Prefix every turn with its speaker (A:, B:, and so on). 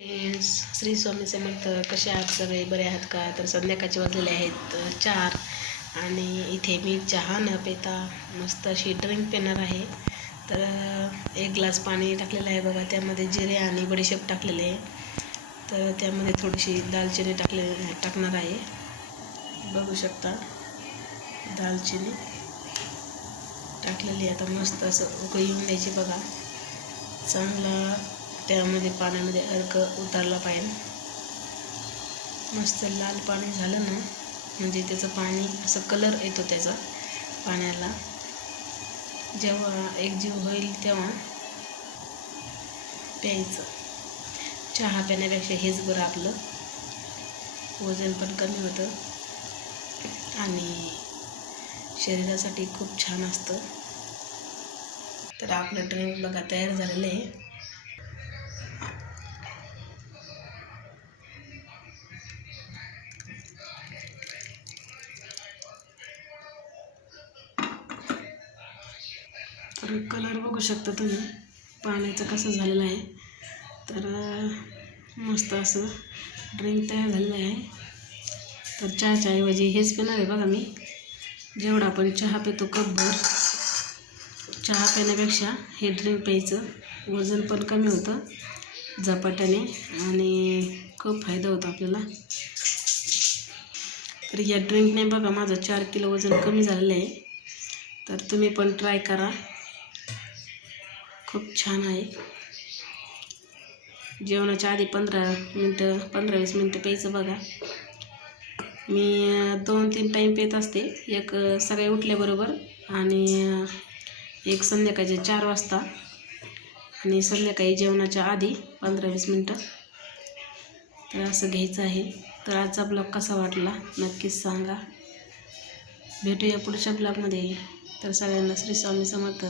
A: श्री स्वामी समर्थ कसे आहात सगळे? बरे आहात का? तर संध्याकाळचे वाजलेले आहेत चार. आणि इथे मी चहा न पिता मस्त अशी ड्रिंक पिणार आहे. तर एक ग्लास पाणी टाकलेलं आहे बघा. त्यामध्ये जिरे आणि बडीशेप टाकलेले आहे. तर त्यामध्ये थोडीशी दालचिनी टाकले टाकणार आहे. बघू शकता. दालचिनी टाकलेली आहे. आता मस्त असं उकळी येऊन द्यायची बघा. चांगला त्यामध्ये पाण्यामध्ये अर्क उतारला पाहिजे. मस्त लाल पाणी झालं ना म्हणजे त्याचं पाणी असं कलर येतो त्याचा पाण्याला. जेव्हा एकजीव होईल तेव्हा प्यायचं. चहा पिण्यापेक्षा हेच बरं आपलं. वजन पण कमी होतं. आणि शरीरासाठी खूप छान असतं. तर आपलं ड्रिंक बघा तयार झालेलं आहे. तर कलर बघू शकता तुम्ही. पाण्याचं कसं झालेलं आहे. तर मस्त असं ड्रिंक तयार झालेलं आहे. तर चहाच्या ऐवजी हेच पिणार आहे बघा मी. जेवढा आपण चहा पितो कपभर चहा पिण्यापेक्षा हे ड्रिंक प्यायचं वजन पण कमी होतं झपाट्याने आणि खूप फायदा होतो आपल्याला. तर या ड्रिंकने बघा माझं चार किलो वजन कमी झालेलं आहे. तर तुम्ही पण ट्राय करा. खूप छान आहे. जेवणाच्या आधी पंधरा मिनटं पंधरा वीस मिनटं प्यायचं बघा. मी दोन तीन टाईम पेत असते. एक सकाळी उठल्याबरोबर आणि एक संध्याकाळचे चार वाजता. आणि संध्याकाळी जेवणाच्या आधी पंधरा वीस मिनटं. तर असं घ्यायचं आहे. तर आजचा ब्लॉग कसा वाटला नक्कीच सांगा. भेटूया पुढच्या ब्लॉगमध्ये तर सगळ्यांना श्री स्वामी समर्थ.